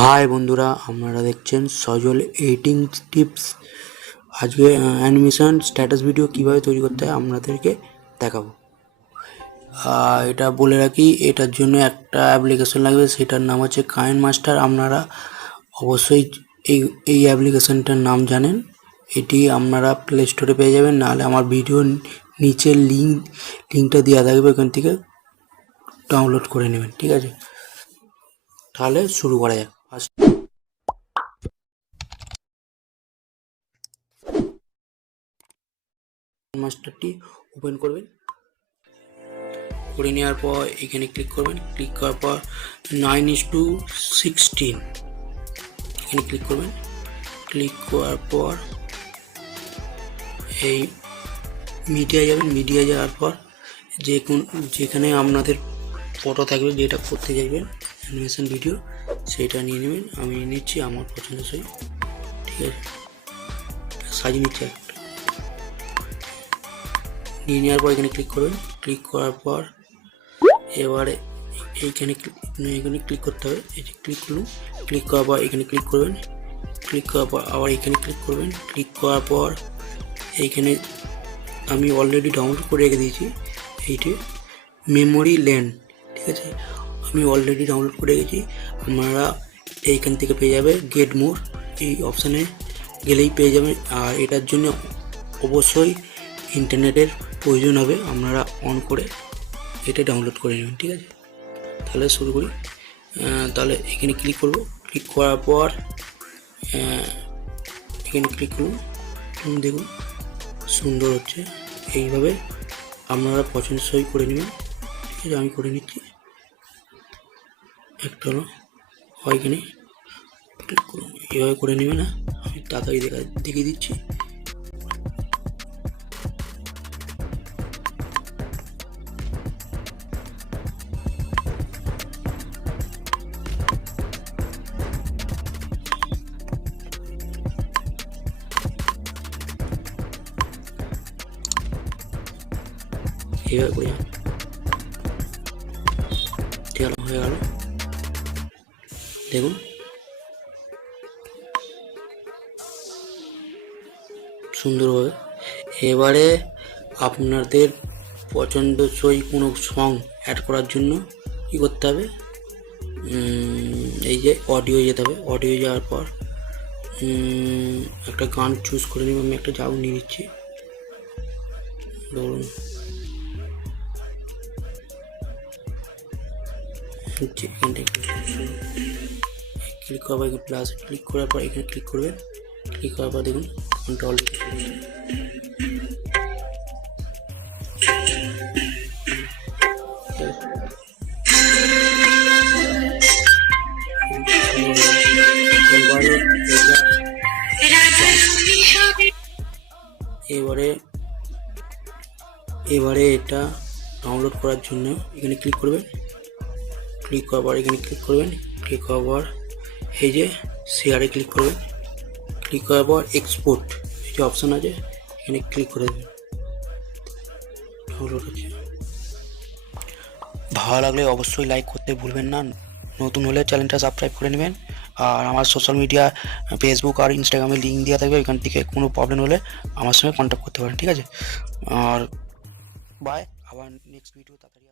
High বন্ধুরা, আপনারা দেখছেন সজল এডিটিং টিপস। আজকে অ্যানিমেশন স্ট্যাটাস ভিডিও কিভাবে তৈরি করতে হয় আপনাদেরকে দেখাবো। এটা বলে রাখি, এটার জন্য একটা অ্যাপ্লিকেশন লাগবে, সেটার নাম হচ্ছে কাইনমাস্টার। আপনারা অবশ্যই এই অ্যাপ্লিকেশনটার নাম জানেন। এটি আপনারা প্লে স্টোরে পেয়ে যাবেন, নাহলে আমার ভিডিও নিচে লিঙ্কটা দেওয়া থাকবে, ওখান থেকে ডাউনলোড করে নেবেন। ঠিক আছে, তাহলে শুরু করা যাক। ফার্স্ট মাস্টারটি ওপেন করবেন, করে নেওয়ার পর এখানে ক্লিক করবেন। ক্লিক করার পর 9:16 এখানে ক্লিক করবেন। ক্লিক করার পর এই মিডিয়ায় যাবেন। মিডিয়া যাওয়ার পর যেখানে আপনাদের ফটো থাকবে, যেটা করতে চাইবেন অ্যানিমেশন ভিডিও, সেটা নিয়ে নেবেন। আমি নিচ্ছি আমার পছন্দসই। ঠিক আছে, সাজিয়ে নিচ্ছি একটা। নিয়ে নেওয়ার পর এখানে ক্লিক করবেন। ক্লিক করার পর এবারে এইখানে ক্লিক করতে হবে। এই যে ক্লিক করুন। ক্লিক করার পর এখানে ক্লিক করবেন। ক্লিক করার পর আবার এখানে ক্লিক করবেন। ক্লিক করার পর এইখানে আমি অলরেডি ডাউনলোড করে রেখে দিয়েছি এইটি মেমোরি ল্যান্ড। ঠিক আছে, আমি অলরেডি ডাউনলোড করে রেখেছি। আপনারা এইখান থেকে পেয়ে যাবে গেট মোর, এই অপশানে গেলেই পেয়ে যাবেন। আর এটার জন্য অবশ্যই ইন্টারনেটের প্রয়োজন হবে, আপনারা অন করে এটা ডাউনলোড করে নেবেন। ঠিক আছে, তাহলে শুরু করি। তাহলে এখানে ক্লিক করব। ক্লিক করার পর এখানে ক্লিক করুন। দেখুন সুন্দর হচ্ছে। এইভাবে আপনারা পছন্দসই করে নেবেন। ঠিক আছে, আমি করে নিচ্ছি। একটা হলো এখানে ক্লিক করুন, এইভাবে করে নেবেন। না, আমি তাড়াতাড়ি দেখিয়ে দিচ্ছি। এইভাবে করে হয়ে গেল। দেখুন সুন্দরভাবে। এবারে আপনাদের পছন্দসই কোনো সং অ্যাড করার জন্য কী করতে হবে, এই যে অডিও যেতে হবে। অডিও যাওয়ার পর একটা গান চুজ করে নেব। আমি একটা যাও নিয়ে নিচ্ছি। ধরুন ক্লিক করার পর প্লাস ক্লিক করার পর এখানে ক্লিক করবেন। ক্লিক করার পর দেখুন গানটা অলরেডি এবারে এটা ডাউনলোড করার জন্য এখানে ক্লিক করবেন। ক্লিক করার পর এখানে ক্লিক করবেন। ক্লিক করার পর এই যে শেয়ারে ক্লিক করবেন। ক্লিক করার পর এক্সপোর্ট এই যে অপশান আছে, এখানে ক্লিক করে দেবেন। ডাউনলোড হচ্ছে। ভালো লাগলে অবশ্যই লাইক করতে ভুলবেন না। নতুন হলে চ্যানেলটা সাবস্ক্রাইব করে নেবেন। আর আমার সোশ্যাল মিডিয়া ফেসবুক আর ইনস্টাগ্রামে লিঙ্ক দেওয়া থাকবে, ওইখান থেকে কোনো প্রবলেম হলে আমার সঙ্গে কন্ট্যাক্ট করতে পারেন। ঠিক আছে, আর বাই। আবার নেক্সট ভিডিও তাড়াতাড়ি।